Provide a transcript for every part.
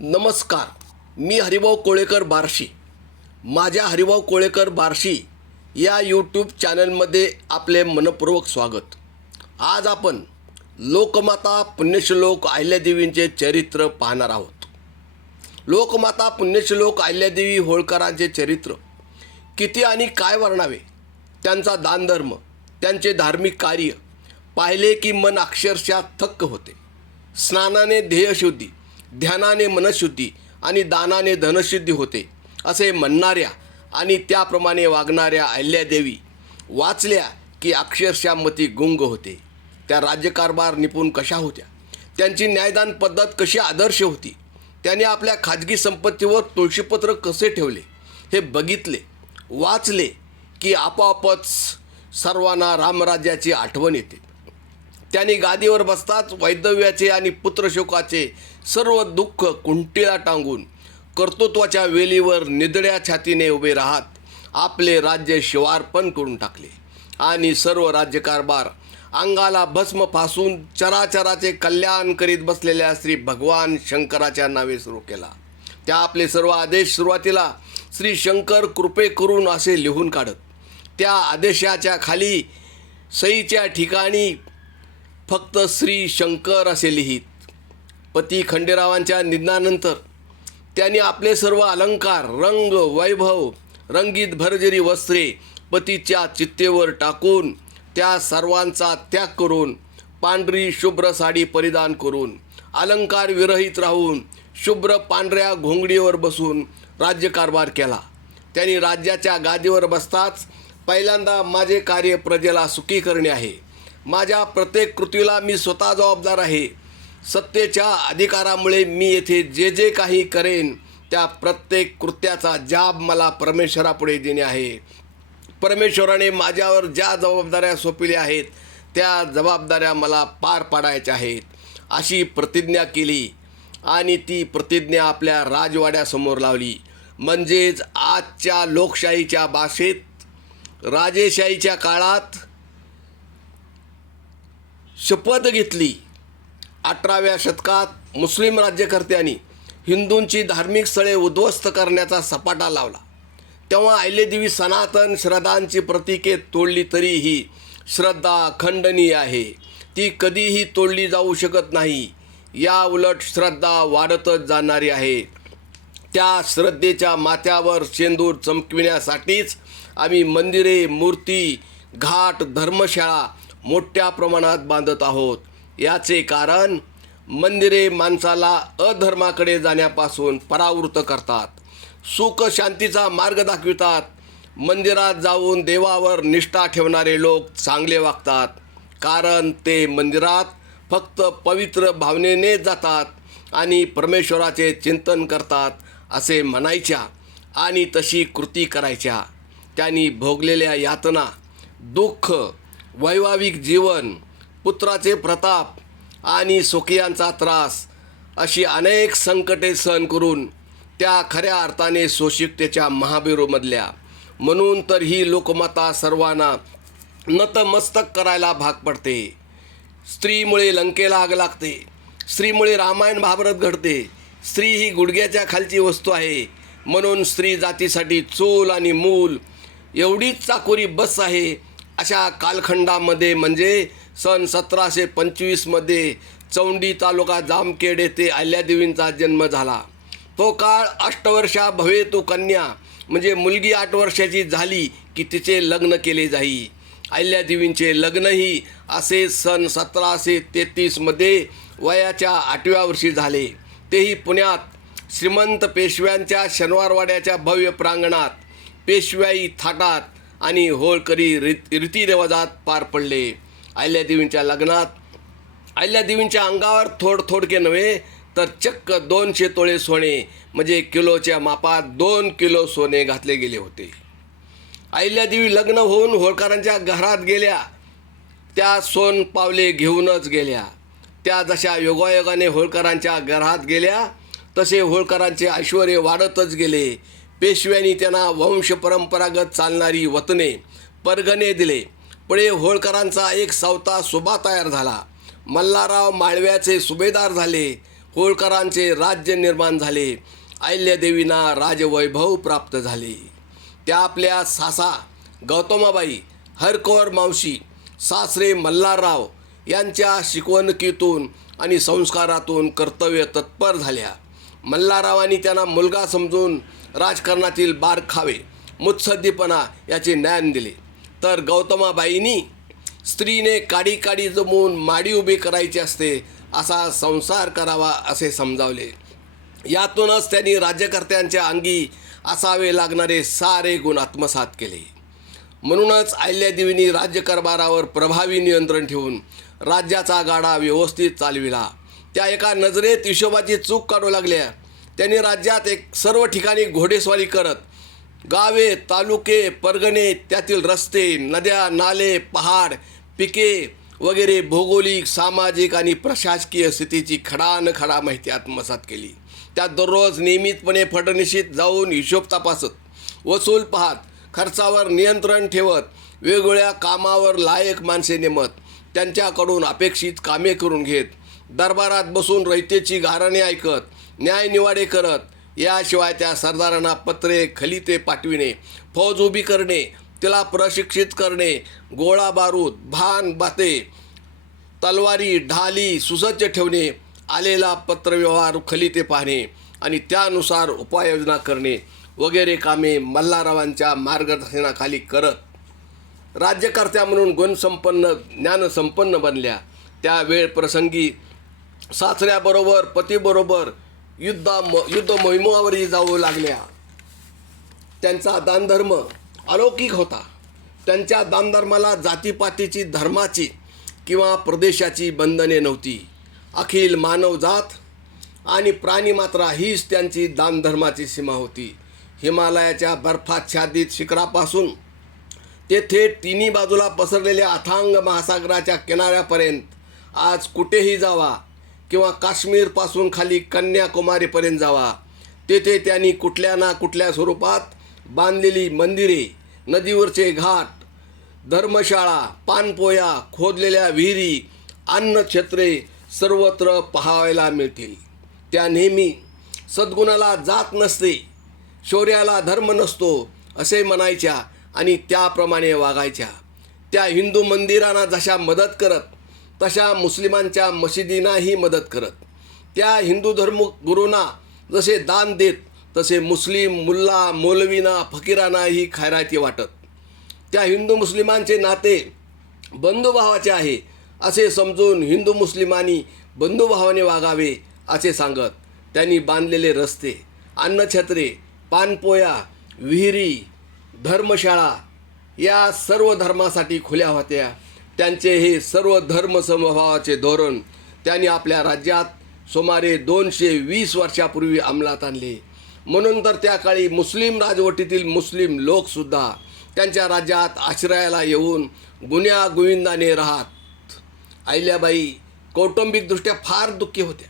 नमस्कार. मी हरिभाऊ कोळेकर बार्शी. माझ्या हरिभाऊ कोळेकर बार्शी या यूट्यूब चॅनलमध्ये आपले मनपूर्वक स्वागत. आज आपण लोकमाता पुण्यश्लोक अहिल्यादेवींचे चरित्र पाहणार आहोत. लोकमाता पुण्यश्लोक अहिल्यादेवी होळकरांचे चरित्र किती आणि काय वर्णावे. त्यांचा दानधर्म, त्यांचे धार्मिक कार्य पाहिले की मन अक्षरशः थक्क होते. स्नानाने ध्येयशुद्धी, ध्यानाने मनशुद्धी आणि दानाने धनशुद्धी होते असे म्हणणाऱ्या आणि त्याप्रमाणे वागणाऱ्या अहिल्यादेवी वाचल्या की अक्षरशः मती गुंग होते. त्या राज्यकारभार निपुण कशा होत्या, त्यांची न्यायदान पद्धत कशी आदर्श होती, त्यांनी आपल्या खाजगी संपत्तीवर तुळशीपत्र कसे ठेवले हे बघितले, वाचले की आपोआपच सर्वांना रामराज्याची आठवण येते. त्यांनी गादीवर बसताच वैधव्याचे आणि पुत्रशोकाचे सर्व दुःख कुंटीला टांगून कर्तृत्वाच्या वेलीवर निधड्या छातीने उभे राहत आपले राज्य शिवार्पण करून टाकले आणि सर्व राज्यकारभार अंगाला भस्म फासून चराचराचे कल्याण करीत बसलेल्या श्री भगवान शंकराच्या नावे सुरू केला. त्या आपले सर्व आदेश सुरुवातीला श्री शंकर कृपे करून असे लिहून काढत. त्या आदेशाच्या खाली सईच्या ठिकाणी फक्त श्री शंकर असे लिहित. पती खंडेरावांच्या निधनानंतर त्यांनी आपले सर्व अलंकार, रंग, वैभव, रंगीत भरजरी वस्त्रे पतीच्या चित्तेवर टाकून त्या सर्वांचा त्याग करून पांढरी शुभ्र साडी परिधान करून अलंकार विरहित राहून शुभ्र पांढऱ्या घोंगडीवर बसून राज्यकारभार केला. त्यांनी राज्याच्या गादीवर बसताच पहिल्यांदा माझे कार्य प्रजेला सुखी करणे आहे. माझ्या प्रत्येक कृतीला मी स्वतः जबाबदार आहे. सत्तेच्या अधिकारामुळे मी येथे जे जे काही करेन त्या प्रत्येक कृत्याचा जाब मला परमेश्वरापुढे देणे आहे. परमेश्वराने माझ्यावर ज्या जबाबदाऱ्या सोपविल्या आहेत त्या जबाबदाऱ्या मला पार पाडायच्या आहेत अशी प्रतिज्ञा केली आणि ती प्रतिज्ञा आपल्या राजवाड्यासमोर लावली. म्हणजेच आजच्या लोकशाहीच्या भाषेत राजेशाहीच्या काळात शपथ घेतली. 18व्या शतकात मुस्लिम राज्यकर्त्यांनी हिंदूंची धार्मिक स्थळे उद्ध्वस्त करण्याचा सपाटा लावला. तेव्हा अहिल्यादेवी सनातन श्रद्धांची प्रतीके तोडली तरीही श्रद्धा खंडनीय आहे, ती कधीही तोडली जाऊ शकत नाही. या उलट श्रद्धा वाढतच जाणारी आहे. त्या श्रद्धेच्या माथ्यावर शेंदूर चमकविण्यासाठीच आम्ही मंदिरे, मूर्ती, घाट, धर्मशाळा मोठ्या प्रमाणात बांधत आहोत. याचे कारण मंदिरे माणसाला अधर्माकडे जाण्यापासून परावृत्त करतात, सुख शांतीचा मार्ग दाखवितात. मंदिरात जाऊन देवावर निष्ठा ठेवणारे लोक चांगले वागतात, कारण ते मंदिरात फक्त पवित्र भावनेने जातात आणि परमेश्वराचे चिंतन करतात असे म्हणायच्या आणि तशी कृती करायच्या. त्यांनी भोगलेल्या यातना, दुःख, वैवाहिक जीवन, पुत्राचे प्रताप आणि स्वकीयांचा त्रास अशी अनेक संकटे सहन करून त्या खऱ्या अर्थाने सोशिकतेच्या महामेरूमधल्या. म्हणून तर ही लोकमाता सर्वांना नतमस्तक करायला भाग पडते. स्त्रीमुळे लंकेला आग लागते, स्त्रीमुळे रामायण महाभारत घडते. स्त्री ही गुडघ्याच्या खालची वस्तू आहे. म्हणून स्त्री जातीसाठी चूल आणि मूल एवढीच चाकोरी बस आहे. अशा कालखंडामध्ये म्हणजे सन 1725मध्ये चौंडी तालुका जामखेड येथे अहिल्यादेवींचा जन्म झाला. तो काळ अष्टवर्षा भवे तो कन्या, म्हणजे मुलगी 8 वर्षाची झाली की तिचे लग्न केले जाई. अहिल्यादेवींचे लग्नही असे सन 1733मध्ये वयाच्या 8व्या वर्षी झाले. तेही पुण्यात श्रीमंत पेशव्यांच्या शनिवारवाड्याच्या भव्य प्रांगणात पेशवाई थाटात आणि होळकरी रीतिरिवाजात पार पडले. अहिल्यादेवींच्या लग्नात अहिल्यादेवींच्या अंगावर थोडके नव्हे तर चक्क 200 तोळे सोने, म्हणजे किलोच्या मापात 2 किलो सोने घातले गेले होते. अहिल्यादेवी लग्न होऊन होळकरांच्या घरात गेल्या, त्या सोन पावले घेऊनच गेल्या. त्या जशा योगायोगाने होळकरांच्या घरात गेल्या तसे होळकरांचे ऐश्वर वाढतच गेले. पेशव्यांनी त्यांना वंशपरंपरागत चालणारी वतने, परगणे दिले. पुढे होळकरांचा एक सावता सुभा तयार झाला. मल्हारराव माळव्याचे सुभेदार झाले. होळकरांचे राज्य निर्माण झाले. अहिल्यादेवींना राजवैभव प्राप्त झाले. त्या आपल्या सासा गौतमाबाई, हरकौर मावशी, सासरे मल्हारराव यांच्या शिकवणुकीतून आणि संस्कारातून कर्तव्य तत्पर झाल्या. मल्हाररावांनी त्यांना मुलगा समजून राजकारणातील बारखावे, मुत्सद्दीपणा याचे ज्ञान दिले. तर गौतमाबाईंनी स्त्रीने काडी काडी जमवून माडी उभी करायची असते, असा संसार करावा असे समजावले. यातूनच त्यांनी राज्यकर्त्यांच्या अंगी असावे लागणारे सारे गुण आत्मसात केले. म्हणूनच अहिल्यादेवींनी राज्यकारभारावर प्रभावी नियंत्रण ठेवून राज्याचा गाडा व्यवस्थित चालविला. त्या एका नजरेत हिशोबाची चूक काढू लागल्या. त्यांनी राज्यात सर्व ठिकाणी घोडेस्वारी करत गावे, तालुके, परगणे, त्यातील रस्ते, नद्या, नाले, पहाड, पिके वगैरे भौगोलिक, सामाजिक आणि प्रशासकीय स्थितीची खडानखडा माहिती आत्मसात केली. त्यात दररोज नियमितपणे फडणीशीत जाऊन हिशोब तपासत, वसूल पाहत, खर्चावर नियंत्रण ठेवत, वेगवेगळ्या कामावर लायक माणसे नेमत, त्यांच्याकडून अपेक्षित कामे करून घेत, दरबारात बसून रयतेची गाऱ्हाणे ऐकत, न्यायनिवाडे करत, याशिवाय त्या सरदारांना पत्रे खलिते पाठविणे, फौज उभी करणे, तिला प्रशिक्षित करणे, गोळा बारूद, भान बाते, तलवारी, ढाली सुसज्ज ठेवणे, आलेला पत्रव्यवहार खलिते पाहणे आणि त्यानुसार उपाययोजना करणे वगैरे कामे मल्हाररावांच्या मार्गदर्शनाखाली करत राज्यकर्त्या म्हणून गुणसंपन्न, ज्ञानसंपन्न बनल्या. त्या वेळ प्रसंगी सासऱ्याबरोबर, पतीबरोबर युद्ध मोहिमावरही जाऊ लागल्या. त्यांचा दानधर्म अलौकिक होता. त्यांच्या दानधर्माला जातीपातीची, धर्माची किंवा प्रदेशाची बंधने नव्हती. अखिल मानवजात आणि प्राणीमात्रा हीच त्यांची दानधर्माची सीमा होती. हिमालयाच्या बर्फाच्छादित शिखरापासून ते थेट तिन्ही बाजूला पसरलेल्या अथांग महासागराच्या किनाऱ्यापर्यंत आज कुठेही जावा किंवा काश्मीरपासून खाली कन्याकुमारीपर्यंत जावा, तेथे त्यांनी कुठल्या ना कुठल्या स्वरूपात बांधलेली मंदिरे, नदीवरचे घाट, धर्मशाळा, पानपोया, खोदलेल्या विहिरी, अन्नक्षेत्रे सर्वत्र पाहायला मिळतील. त्या नेहमी सद्गुणाला जात नसते, शौर्याला धर्म नसतो असे म्हणायच्या आणि त्याप्रमाणे वागायच्या. त्या हिंदू मंदिरांना जशा मदत करत, तशा मुस्लिमांच्या मशिदींनाही मदत करत. त्या हिंदू धर्मगुरूंना जसे दान देत, तसे मुस्लिम मुल्ला मौलवींना, फकीरांनाही खैराती वाटत. त्या हिंदू मुस्लिमांचे नाते बंधुभावाचे आहे असे समजून हिंदू मुस्लिमांनी बंधुभावाने वागावे असे सांगत त्यांनी बांधलेले रस्ते, अन्नछत्रे, पानपोया, विहिरी, धर्मशाळा या सर्व धर्मासाठी खुल्या होत्या. त्यांचे हे सर्व धर्मसमभावाचे धोरण त्यांनी आपल्या राज्यात सुमारे 220 वर्षापूर्वी अंमलात आणले. म्हणून तर त्या काळी मुस्लिम राजवटीतील मुस्लिम लोकसुद्धा त्यांच्या राज्यात आश्रयाला येऊन गुण्यागोविंदाने राहत. अहिल्याबाई कौटुंबिकदृष्ट्या फार दुःखी होत्या.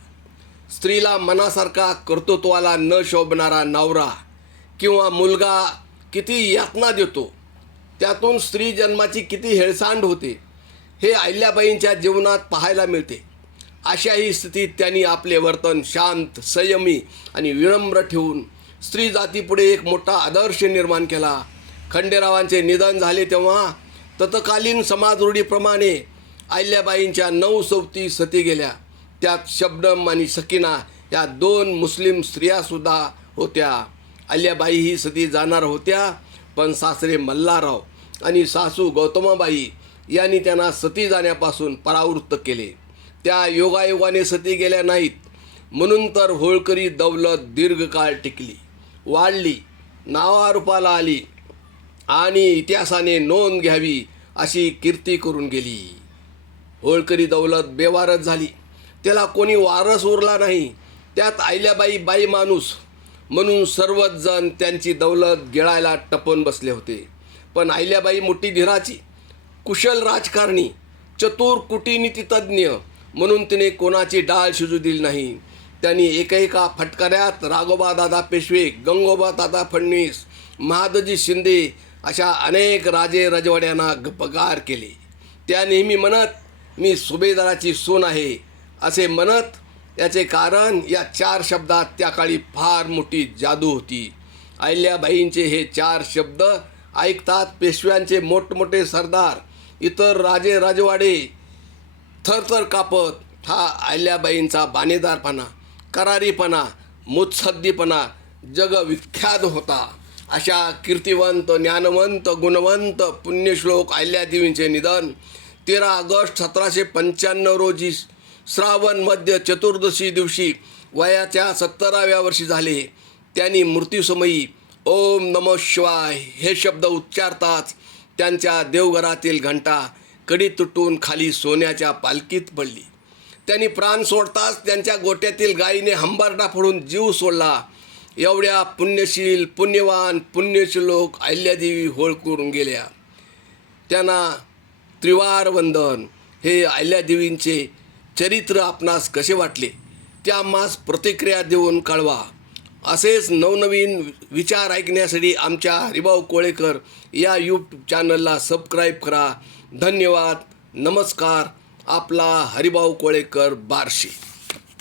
स्त्रीला मनासारखा कर्तृत्वाला न शोभणारा नवरा किंवा मुलगा किती यातना देतो, त्यातून स्त्री जन्माची किती हेळसांड होते, हे अहिल्याबाईंच्या जीवनात पाहायला मिळते. अशाही स्थितीत त्यांनी आपले वर्तन शांत, संयमी आणि विनम्र ठेवून स्त्री जातीपुढे एक मोठा आदर्श निर्माण केला. खंडेरावांचे निधन झाले तेव्हा तत्कालीन समाजरूढीप्रमाणे अहिल्याबाईंच्या 9 सवती सती गेल्या. त्यात शबनम आणि सकीना या 2 मुस्लिम स्त्रियासुद्धा होत्या. अहिल्याबाई ही सती जाणार होत्या, पण सासरे मल्हारराव आणि सासू गौतमाबाई यांनी त्यांना सती जाण्यापासून परावृत्त केले. त्या योगायोगाने सती गेल्या नाहीत, म्हणून तर होळकरी दौलत दीर्घकाळ टिकली, वाढली, नावारूपाला आली आणि इतिहासाने नोंद घ्यावी अशी कीर्ती करून गेली. होळकरी दौलत बेवारस झाली, त्याला कोणी वारस उरला नाही. त्यात अहिल्याबाई बाई माणूस म्हणून सर्वच जण त्यांची दौलत गिळायला टपून बसले होते. पण अहिल्याबाई मोठी धीराची, कुशल राजकारणी, चतुर कूटनीतितज्ञ म्हणून तिने कोणाची डाळ शिजू दिली नाही. त्यांनी एकेका फटकाऱ्यात राघोबादादा पेशवे, गंगोबादादा फडणवीस, महादजी शिंदे अशा अनेक राजे रजवाड्यांना पगार केले. त्या नेहमी म्हणत, मी सुभेदाराची सून आहे असे म्हणत याचे कारण या 4 शब्दात त्या काळी फार मोठी जादू होती. अहिल्याबाईंचे हे 4 शब्द ऐकतात पेशव्यांचे मोठमोठे सरदार, इतर राजे राजवाडे थरथर कापत. हा अहिल्याबाईंचा बाणेदारपणा, करारीपणा, मुत्सद्दीपणा जगविख्यात होता. अशा कीर्तिवंत, ज्ञानवंत, गुणवंत पुण्यश्लोक अहिल्यादेवींचे निधन 13 ऑगस्ट 1795 रोजी श्रावण मध्य चतुर्दशी दिवशी वयाच्या 70व्या वर्षी झाले. त्यांनी मृत्यूसमयी ओम नमः शिवाय हे शब्द उच्चारताच त्यांच्या देवघरातील घंटा कडी तुटून खाली सोन्याच्या पालखीत पडली. त्यांनी प्राण सोडताच त्यांच्या गोट्यातील गायीने हंबरडा फोडून जीव सोडला. एवढ्या पुण्यशील, पुण्यवान, पुण्यश्लोक अहिल्यादेवी होळकरून गेल्या. त्यांना त्रिवार वंदन. हे अहिल्यादेवींचे चरित्र आपणास कसे वाटले ते आम्हास प्रतिक्रिया देऊन कळवा. असेच नवनवीन विचार ऐकण्यासाठी आमच्या हरिभाऊ कोळेकर या यूट्यूब चॅनलला सबस्क्राईब करा. धन्यवाद. नमस्कार. आपला हरिभाऊ कोळेकर, बार्शी.